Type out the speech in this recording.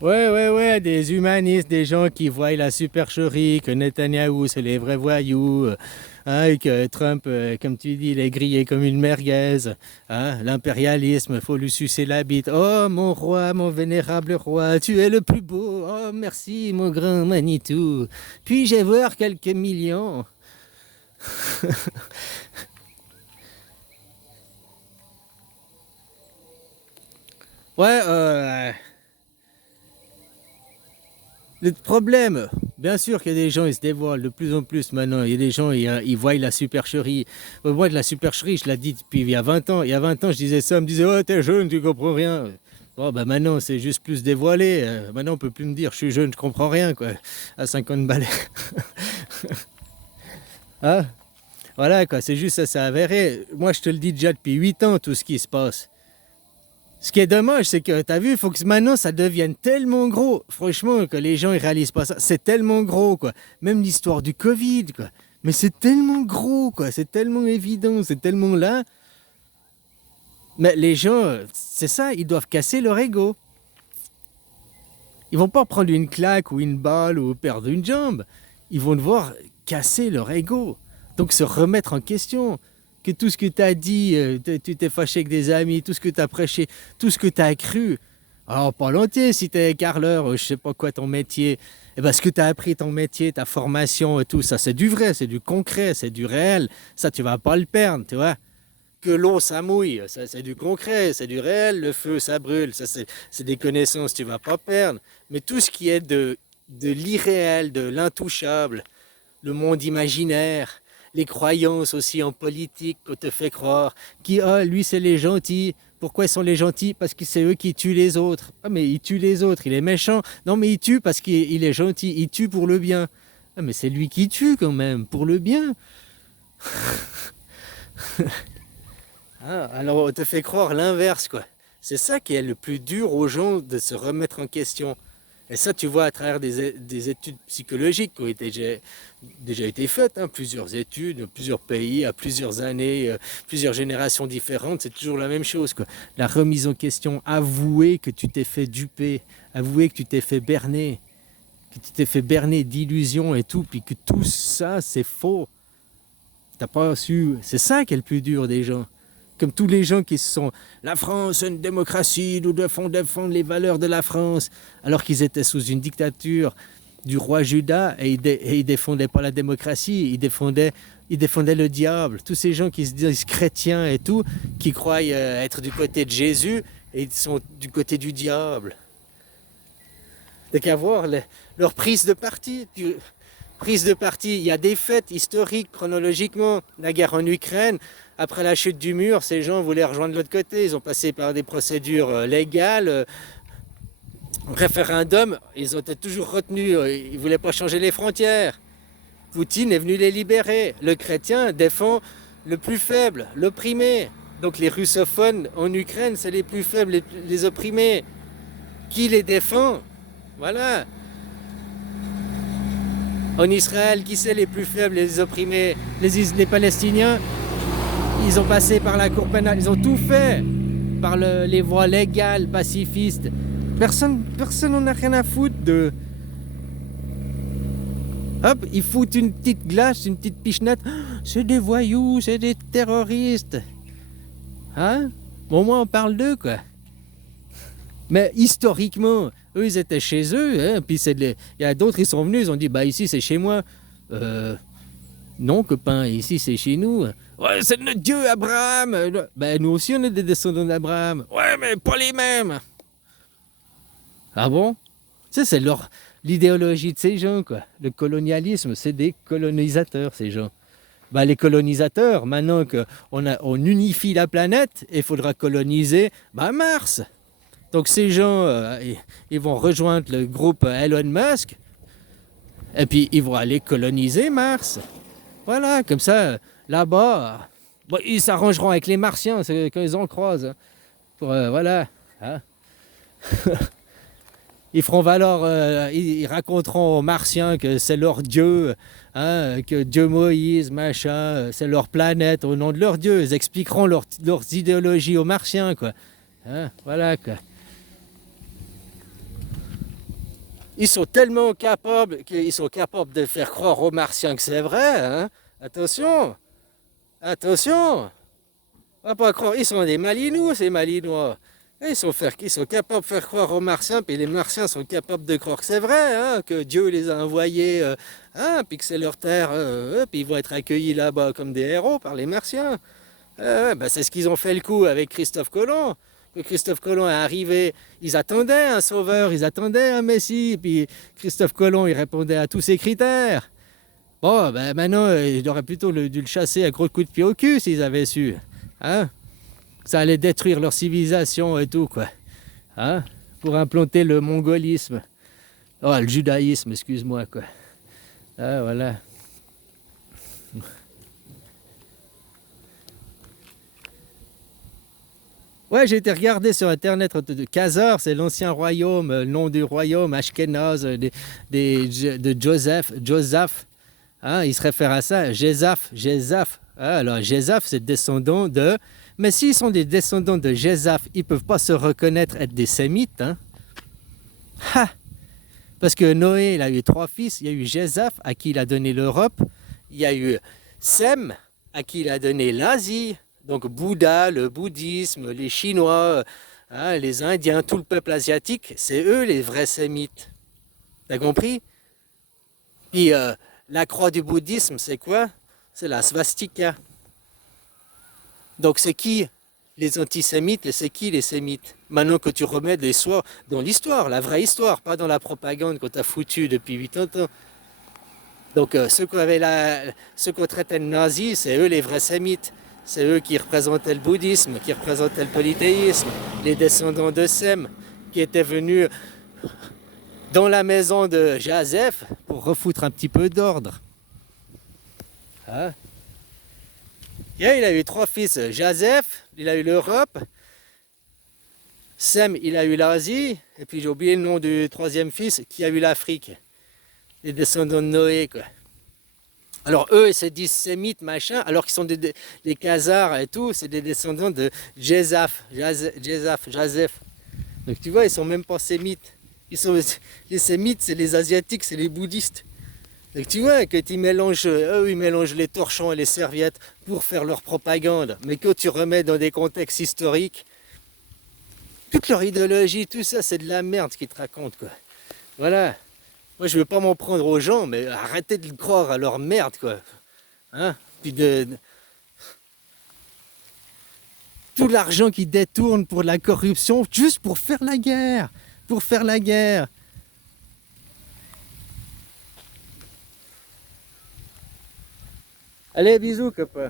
Ouais, des humanistes, des gens qui voient la supercherie, que Netanyahou, c'est les vrais voyous, hein, et que Trump, comme tu dis, il est grillé comme une merguez, hein, l'impérialisme, faut lui sucer la bite. Oh, mon roi, mon vénérable roi, tu es le plus beau. Oh, merci, mon grand Manitou. Puis-je avoir quelques millions? Ouais, le problème, bien sûr qu'il y a des gens, ils se dévoilent de plus en plus maintenant. Il y a des gens, ils voient la supercherie. Moi, de la supercherie, je l'ai dit depuis il y a 20 ans. Il y a 20 ans, je disais ça, on me disait, oh, t'es jeune, tu comprends rien. Bon, bah maintenant, c'est juste plus dévoilé. Maintenant, on peut plus me dire, je suis jeune, je comprends rien, quoi. À 50 balais. Hein? Voilà, quoi, c'est juste ça, c'est avéré. Moi, je te le dis déjà depuis 8 ans, tout ce qui se passe. Ce qui est dommage, c'est que, t'as vu, il faut que maintenant ça devienne tellement gros. Franchement, que les gens ils réalisent pas ça. C'est tellement gros, quoi. Même l'histoire du Covid, quoi. Mais c'est tellement gros, quoi. C'est tellement évident, c'est tellement là. Mais les gens, c'est ça, ils doivent casser leur ego. Ils vont pas prendre une claque ou une balle ou perdre une jambe. Ils vont devoir casser leur ego. Donc se remettre en question. Que tout ce que tu as dit, tu t'es fâché avec des amis, tout ce que tu as prêché, tout ce que tu as cru. Alors, pas l'entier, si tu es carreleur, je sais pas quoi ton métier. Et ben, ce que tu as appris, ton métier, ta formation et tout, ça, c'est du vrai, c'est du concret, c'est du réel. Ça, tu vas pas le perdre, tu vois. Que l'eau, ça mouille, ça, c'est du concret, c'est du réel. Le feu, ça brûle, ça, c'est des connaissances, tu vas pas perdre. Mais tout ce qui est de l'irréel, de l'intouchable, le monde imaginaire, les croyances aussi en politique qu'on te fait croire, qui, ah, lui, c'est les gentils. Pourquoi ils sont les gentils? Parce que c'est eux qui tuent les autres. Ah, mais il tue les autres, il est méchant. Non, mais il tue parce qu'il est gentil, il tue pour le bien. Ah, mais c'est lui qui tue quand même, pour le bien. Ah, alors on te fait croire l'inverse, quoi. C'est ça qui est le plus dur aux gens de se remettre en question. Et ça, tu vois, à travers des études psychologiques qui ont déjà été faites, hein, plusieurs études, plusieurs pays, à plusieurs années, plusieurs générations différentes, c'est toujours la même chose, quoi. La remise en question, avouer que tu t'es fait duper, avouer que tu t'es fait berner, que tu t'es fait berner d'illusions et tout, puis que tout ça, c'est faux. T'as pas su. C'est ça qui est le plus dur des gens. Comme tous les gens qui se sont la France, une démocratie, nous devons défendre les valeurs de la France, alors qu'ils étaient sous une dictature du roi Juda et ils défendaient pas la démocratie, ils défendaient le diable. Tous ces gens qui se disent chrétiens et tout, qui croient être du côté de Jésus et ils sont du côté du diable. Donc qu'à voir leur prise de parti. Prise de parti, il y a des faits historiques chronologiquement. La guerre en Ukraine, après la chute du mur, ces gens voulaient rejoindre l'autre côté. Ils ont passé par des procédures légales, référendum. Ils ont été toujours retenus. Ils ne voulaient pas changer les frontières. Poutine est venu les libérer. Le chrétien défend le plus faible, l'opprimé. Donc les russophones en Ukraine, c'est les plus faibles, les opprimés. Qui les défend? Voilà. En Israël, qui c'est les plus faibles, les opprimés? Les Palestiniens, ils ont passé par la cour pénale, ils ont tout fait par les voies légales, pacifistes. Personne n'en a rien à foutre de... Hop, ils foutent une petite glace, une petite pichenette. C'est des voyous, c'est des terroristes. Hein? Bon, au moins on parle d'eux, quoi. Mais historiquement, eux, ils étaient chez eux. Hein, puis il y a d'autres, ils sont venus, ils ont dit, bah ici, c'est chez moi. Euh, non, copain, ici, c'est chez nous. Ouais, c'est notre Dieu, Abraham. Ben, nous aussi, on est des descendants d'Abraham. Ouais, mais pas les mêmes. Ah bon? Ça, c'est l'idéologie de ces gens, quoi. Le colonialisme, c'est des colonisateurs, ces gens. Ben, les colonisateurs, maintenant qu'on unifie la planète, il faudra coloniser Mars. Donc ces gens, ils vont rejoindre le groupe Elon Musk, et puis ils vont aller coloniser Mars. Voilà, comme ça, là-bas, bon, ils s'arrangeront avec les Martiens quand ils en croisent. Hein, pour, voilà. Hein. Ils feront valoir, ils raconteront aux Martiens que c'est leur Dieu, hein, que Dieu Moïse, machin, c'est leur planète au nom de leur Dieu. Ils expliqueront leurs idéologies aux Martiens, quoi. Hein, voilà, quoi. Ils sont tellement capables qu'ils sont capables de faire croire aux martiens que c'est vrai, hein. Attention, attention. On va pas croire, ils sont des Malinois, ces Malinois. Et ils sont capables de faire croire aux Martiens, puis les Martiens sont capables de croire que c'est vrai, hein, que Dieu les a envoyés, hein, puis que c'est leur terre, puis ils vont être accueillis là-bas comme des héros par les Martiens. Ouais, bah, c'est ce qu'ils ont fait le coup avec Christophe Colomb. Que Christophe Colomb est arrivé, ils attendaient un sauveur, ils attendaient un messie, puis Christophe Colomb, il répondait à tous ces critères. Bon, ben maintenant, ils auraient plutôt dû le chasser à gros coups de pied au cul s'ils avaient su. Hein? Ça allait détruire leur civilisation et tout, quoi. Hein? Pour implanter le mongolisme. Oh, le judaïsme, excuse-moi, quoi. Ah, voilà. Ouais, j'ai été regarder sur internet de Khazar, c'est l'ancien royaume, le nom du royaume Ashkenaz de Joseph. Hein, il se réfère à ça, Jézaph. Ah, alors Jézaph, c'est descendant de... Mais s'ils sont des descendants de Jézaph, ils ne peuvent pas se reconnaître être des Sémites. Hein. Ha! Parce que Noé, il a eu 3 fils. Il y a eu Jézaph, à qui il a donné l'Europe. Il y a eu Sem, à qui il a donné l'Asie. Donc Bouddha, le bouddhisme, les Chinois, hein, les Indiens, tout le peuple asiatique, c'est eux les vrais Sémites. T'as compris? Puis la croix du bouddhisme, c'est quoi? C'est la swastika. Donc c'est qui les antisémites et c'est qui les sémites? Maintenant que tu remets l'histoire dans l'histoire, la vraie histoire, pas dans la propagande qu'on t'a foutu depuis 80 ans. Donc ceux qu'on traitait de nazis, c'est eux les vrais sémites. C'est eux qui représentaient le bouddhisme, qui représentaient le polythéisme, les descendants de Sem, qui étaient venus dans la maison de Joseph pour refoutre un petit peu d'ordre. Hein? Il a eu 3 fils. Joseph, il a eu l'Europe. Sem, il a eu l'Asie. Et puis j'ai oublié le nom du 3e fils qui a eu l'Afrique. Les descendants de Noé, quoi. Alors eux, ils se disent sémites, machin, alors qu'ils sont les Khazars et tout, c'est des descendants de Joseph. Donc tu vois, ils sont même pas sémites. Les sémites, c'est les asiatiques, c'est les bouddhistes. Donc tu vois, que eux, ils mélangent les torchons et les serviettes pour faire leur propagande. Mais quand tu remets dans des contextes historiques, toute leur idéologie, tout ça, c'est de la merde ce qu'ils te racontent, quoi. Voilà. Moi, je veux pas m'en prendre aux gens, mais arrêtez de croire à leur merde, quoi. Hein? Puis tout l'argent qu'ils détournent pour la corruption, juste pour faire la guerre. Pour faire la guerre. Allez, bisous, copain.